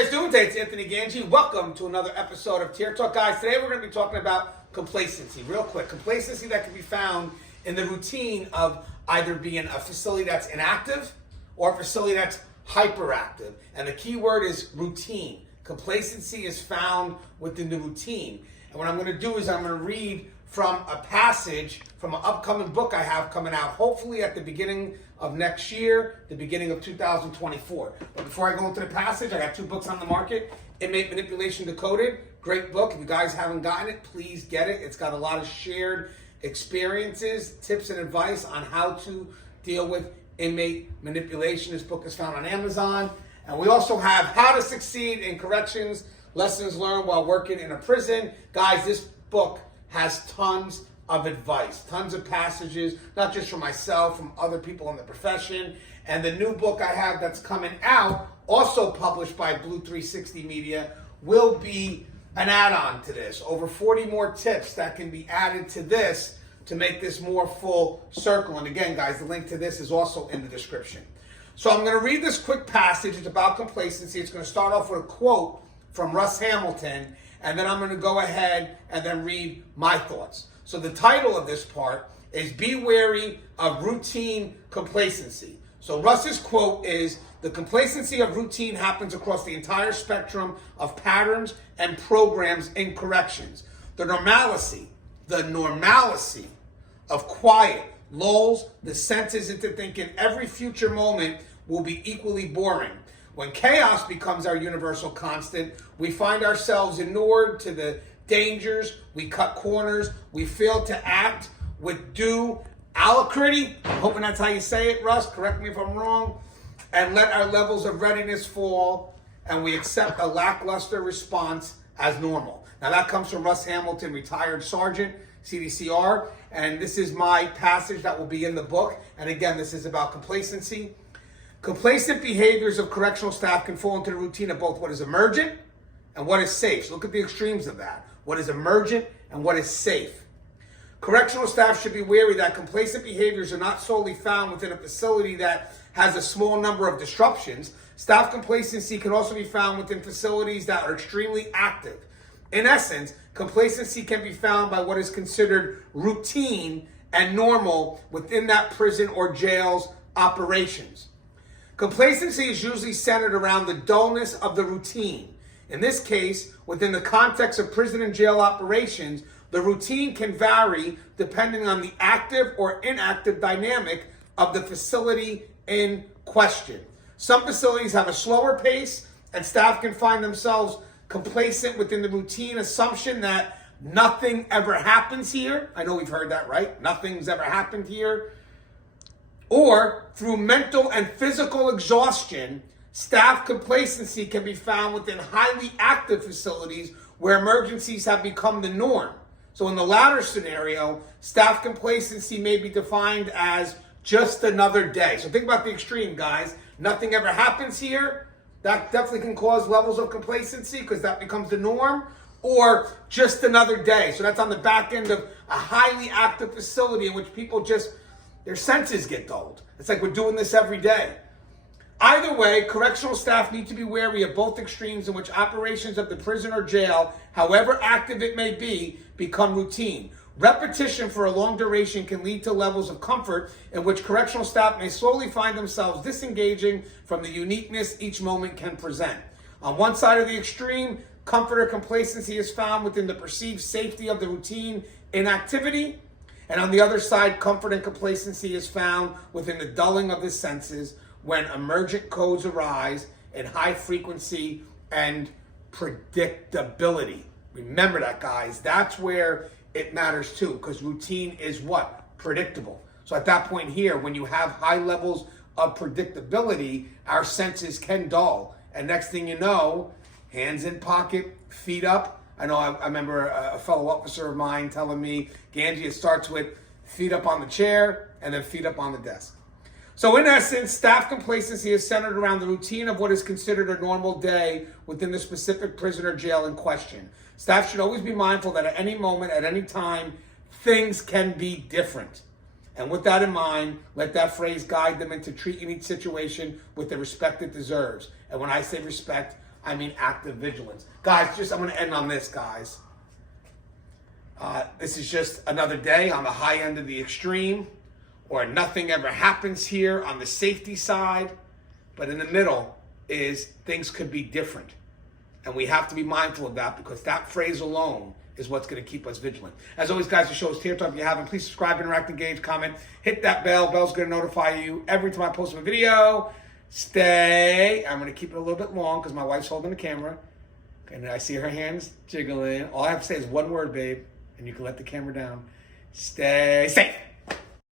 you guys doing today? It's Anthony Gangi. Welcome to another episode of Tier Talk. Guys, today we're going to be talking about complacency. Real quick, complacency that can be found in the routine of either being a facility that's inactive or a facility that's hyperactive. And the key word is routine. Complacency is found within the routine. And what I'm going to do is I'm going to read from a passage from an upcoming book I have coming out, hopefully at the beginning of next year, the beginning of 2024. But before I go into the passage, I got two books on the market. Inmate Manipulation Decoded, great book. If you guys haven't gotten it, please get it. It's got a lot of shared experiences, tips, and advice on how to deal with inmate manipulation. This book is found on Amazon. And we also have How to Succeed in Corrections, Lessons Learned While Working in a Prison. Guys, this book has tons of advice, tons of passages, not just from myself, from other people in the profession. And the new book I have that's coming out, also published by Blue 360 Media, will be an add-on to this. Over 40 more tips that can be added to this to make this more full circle. And again, guys, the link to this is also in the description. So I'm going to read this quick passage. It's about complacency. It's going to start off with a quote from Russ Hamilton, and then I'm going to go ahead and then read my thoughts. So the title of this part is Be Wary of Routine Complacency. So Russ's quote is, "The complacency of routine happens across the entire spectrum of patterns and programs in corrections. The normalcy of quiet lulls the senses into thinking every future moment will be equally boring. When chaos becomes our universal constant, we find ourselves inured to the dangers, we cut corners, we fail to act with due alacrity," I'm hoping that's how you say it, Russ, correct me if I'm wrong, "and let our levels of readiness fall, and we accept a lackluster response as normal." Now that comes from Russ Hamilton, retired sergeant, CDCR, and this is my passage that will be in the book. And again, this is about complacency. Complacent behaviors of correctional staff can fall into the routine of both what is emergent and what is safe. So look at the extremes of that. What is emergent and what is safe. Correctional staff should be wary that complacent behaviors are not solely found within a facility that has a small number of disruptions. Staff complacency can also be found within facilities that are extremely active. In essence, complacency can be found by what is considered routine and normal within that prison or jail's operations. Complacency is usually centered around the dullness of the routine. In this case, within the context of prison and jail operations, the routine can vary depending on the active or inactive dynamic of the facility in question. Some facilities have a slower pace, and staff can find themselves complacent within the routine assumption that nothing ever happens here. I know we've heard that, right? Nothing's ever happened here. Or through mental and physical exhaustion, staff complacency can be found within highly active facilities where emergencies have become the norm. So in the latter scenario, staff complacency may be defined as just another day. So think about the extreme, guys. Nothing ever happens here. That definitely can cause levels of complacency because that becomes the norm. Or just another day. So that's on the back end of a highly active facility in which people just, their senses get dulled. It's like we're doing this every day. Either way, correctional staff need to be wary of both extremes in which operations of the prison or jail, however active it may be, become routine. Repetition for a long duration can lead to levels of comfort in which correctional staff may slowly find themselves disengaging from the uniqueness each moment can present. On one side of the extreme, comfort or complacency is found within the perceived safety of the routine inactivity. And on the other side, comfort and complacency is found within the dulling of the senses when emergent codes arise in high frequency and predictability. Remember that, guys. That's where it matters too, because routine is what? Predictable. So at that point here, when you have high levels of predictability, our senses can dull. And next thing you know, hands in pocket, feet up. I know I remember a fellow officer of mine telling me, Gangi, it starts with feet up on the chair and then feet up on the desk. So in essence, staff complacency is centered around the routine of what is considered a normal day within the specific prison or jail in question. Staff should always be mindful that at any moment, at any time, things can be different. And with that in mind, let that phrase guide them into treating each situation with the respect it deserves. And when I say respect, I mean active vigilance. Guys, I'm going to end on this, guys. This is just another day on the high end of the extreme, or nothing ever happens here on the safety side. But in the middle is things could be different. And we have to be mindful of that, because that phrase alone is what's going to keep us vigilant. As always, guys, the show is Tear Talk. If you haven't, please subscribe, interact, engage, comment, hit that bell. Bell's going to notify you every time I post a video. I'm going to keep it a little bit long because my wife's holding the camera. And I see her hands jiggling. All I have to say is one word, babe, and you can let the camera down. Stay safe.